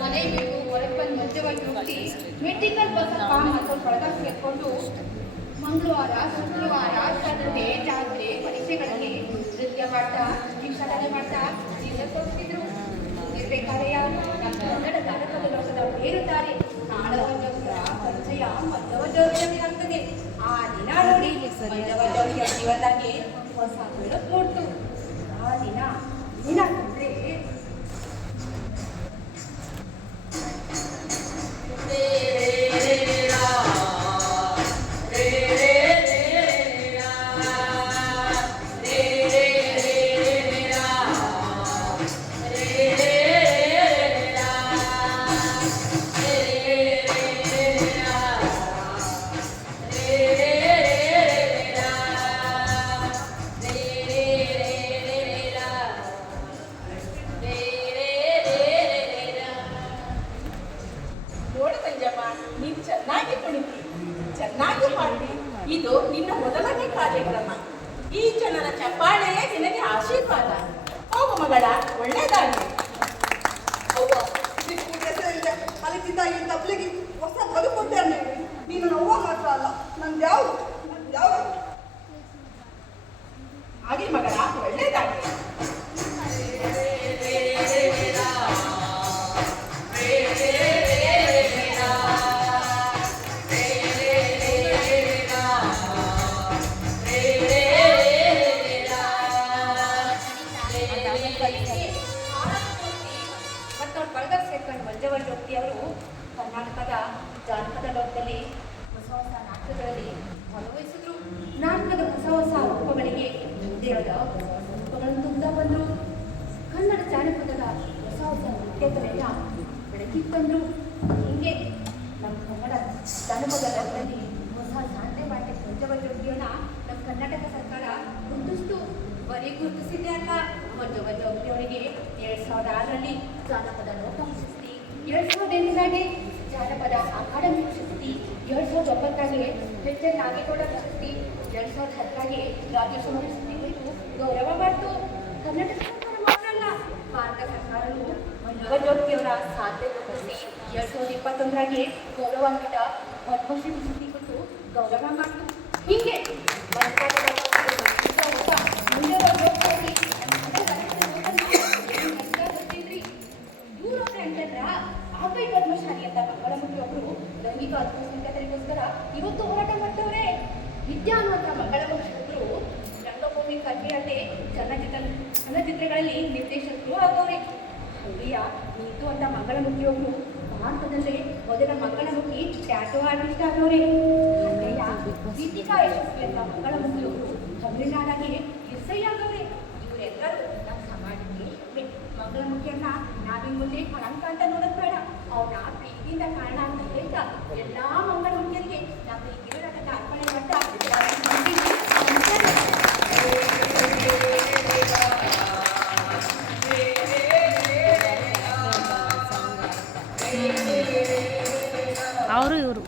ಮನೆ ಬಿಟ್ಟು ಹೊರಗೆ ಬಂದು ಮಧ್ಯವಾಗಿ ಹೋಗಿ ಮೆಡಿಕಲ್ ಬಸ್ ಮತ್ತು ಕೊಳಗಾಸಿ ಎತ್ಕೊಂಡು ಮಂಗಳವಾರ ಶುಕ್ರವಾರ ಸಂತೆ ಜಾತ್ರೆ ಪರೀಕ್ಷೆಗಳಲ್ಲಿ ನೃತ್ಯ ಮಾಡ್ತಾ ಶಿಕ್ಷಣ ಮಾಡ್ತಾ ಜೀವನ ತೋರಿಸ್ತಿದ್ರು. ಇರ್ಬೇಕಾದ್ರೆ ನಮ್ಮ ಕನ್ನಡ ಜಾನಪದ ಲೋಕದ ಬೇರುತ್ತಾರೆ ನಾಡವಜೋರ ಪರಿಚಯ ಮದ್ದವಜೋರಿಯಲ್ಲಿ ಆಗ್ತದೆ. ಆ ದಿನ ನೋಡಿ ಮದ್ದವಜೋರಿಯ ಜೀವನಕ್ಕೆ ಹೊಸ ಬೆಳಕು ನೋಡ್ತು. ಆ ದಿನ ಏನಾಗ್ತಂದ್ರೆ ಚೆನ್ನಾಗಿ ಹಾಡಿ. ಇದು ನಿನ್ನ ಮೊದಲನೇ ಕಾರ್ಯಕ್ರಮ. ಈ ಜನರ ಚಪ್ಪಾಳೆಯೇ ನಿನಗೆ ಆಶೀರ್ವಾದ. ಹೋಗು ಮಗಳ, ಒಳ್ಳೆಯದಾಗಲಿ. ಅಲ್ಲಿದ್ದ ಈ ತಬ್ಲಿಗೆ ಹೊಸ ಬದುಕೊಟ್ಟೆ. ನೀನು ನೋವ ಮಾತ್ರ ಅಲ್ಲ, ನಂದು ಯಾವ ಆಗಲಿ ಮಗಳ, ಒಳ್ಳೆಯದಾಗಲಿ. ಮಂಜವಳ್ಳಿಯವರು ಕರ್ನಾಟಕದ ಜಾನಪದ ಲೋಕದಲ್ಲಿ ಹೊಸ ಹೊಸ ನಾಟಕಗಳಲ್ಲಿ ಭಾಗವಹಿಸಿದ್ರು. ನಾಟಕದ ಹೊಸ ರೂಪಗಳಿಗೆ ದೇವರ ರೂಪಗಳನ್ನು ತುಂಬಾ ಬಂದರು. ಕನ್ನಡ ಜಾನಪದದ ಹೊಸ ನೃತ್ಯಗಳೆಲ್ಲ ಬೆಳಕಿಗೆ ಬಂದರು. ಹೀಗೆ ನಮ್ಮ ಕನ್ನಡ ಜಾನಪದ ಲೋಕದಲ್ಲಿ ಹೊಸ ಸಾಧನೆ ಮಾಡಿದ ಮಂಜವಳ್ಳಿಯವರನ್ನ ನಮ್ಮ ಕರ್ನಾಟಕ ಸರ್ಕಾರ ಗುರುತಿಸ್ತು. ಬರೀ ಗುರುತಿಸಿದ್ದೇ ಅಲ್ಲ, ಮಂಜವಳ್ಳಿಯವರಿಗೆ 2006ರಲ್ಲಿ ಜಾನಪದ ಲೋಕ ಪ್ರಶಸ್ತಿ, 2008ರಲ್ಲಿ ಜಾನಪದ ಅಕಾಡೆಮಿ ಪ್ರಶಸ್ತಿ, 2009ರಲ್ಲಿ ಎಚ್ ಎನ್ ನಾಗೇಗೌಡ ಪ್ರಶಸ್ತಿ, 2010ರಲ್ಲಿ ರಾಜ್ಯೋತ್ಸವ ಪ್ರಶಸ್ತಿ ಕುರಿತು ಗೌರವ ಮಾಡಿತು. ಕರ್ನಾಟಕ ಸರ್ಕಾರ ಮಾತ್ರ ಅಲ್ಲ, ಭಾರತ ಸರ್ಕಾರವು ಮಂಜವಳ್ಳಿಯವರ ಸಾಧನೆ ಗುರುತಿಸಿ 2021ರಲ್ಲಿ ಗೌರವಾನ್ವಿತ ಪದ್ಮಶ್ರೀ ಪ್ರಶಸ್ತಿ ಕುರಿತು ಗೌರವ ಮಾಡಿತು. ಹೀಗೆ ಅಭಯ ಪದ್ಮಶಾಲಿ ಅಂತ ಮಂಗಳಮುಖಿಯೊಬ್ಬರು ಲೈಂಗಿಕ ಅಲ್ಪಸಂಖ್ಯಾತರಿಗೋಸ್ಕರ ಇವತ್ತು ಹೋರಾಟ ಮಾಡ್ತವ್ರೆ. ವಿದ್ಯಾ ಅನ್ನುವಂಥ ಮಂಗಳಮುಖಿಯೊಬ್ಬರು ರಂಗಭೂಮಿ ಕಲ್ವಿಯಲ್ಲೇ ಚಲನಚಿತ್ರಗಳಲ್ಲಿ ನಿರ್ದೇಶಕರು ಆಗವ್ರೆ. ಹುಲಿಯ ನೀತು ಅಂತ ಮಂಗಳಮುಖಿಯೊಬ್ಬರು ಭಾರತದಲ್ಲೇ ಮೊದಲ ಮಂಗಳಮುಖಿ ಟ್ಯಾಟೋ ಆರ್ಟಿಸ್ಟ್ ಆಗವ್ರೆ. ಹಳ್ಳೆಯ ದೀಪಿಕಾ ಯಶಸ್ವಿ ಅಂತ ಮಂಗಳಮುಖಿಯೊಬ್ಬರು ತಮಿಳುನಾಡಿಗೆ ಎಸ್ಐ ಆಗವ್ರೆ. ಇವರೆಲ್ಲರೂ ನಮ್ಮ ಸಮಾಜಕ್ಕೆ ಮಂಗಳಮುಖಿಯನ್ನ ನಾವಿನ್ ಮುಂದೆ ಕಳಂಕ ಅಂತ ನೋಡೋದು ಬೇಡ, ಅವ್ರನ್ನ ಪ್ರೀತಿಯಿಂದ ಕಾರಣ ಅಂತ ಹೇಳ್ತಾ ಎಲ್ಲಾ ಮಂಗಳಮುಖಿಯರಿಗೆ ನಮ್ಮ ಈ ಗಿರಿರಾಟದ ಅರ್ಪಣೆ ಮಾಡ್ತಾ ಅವರು ಇವರು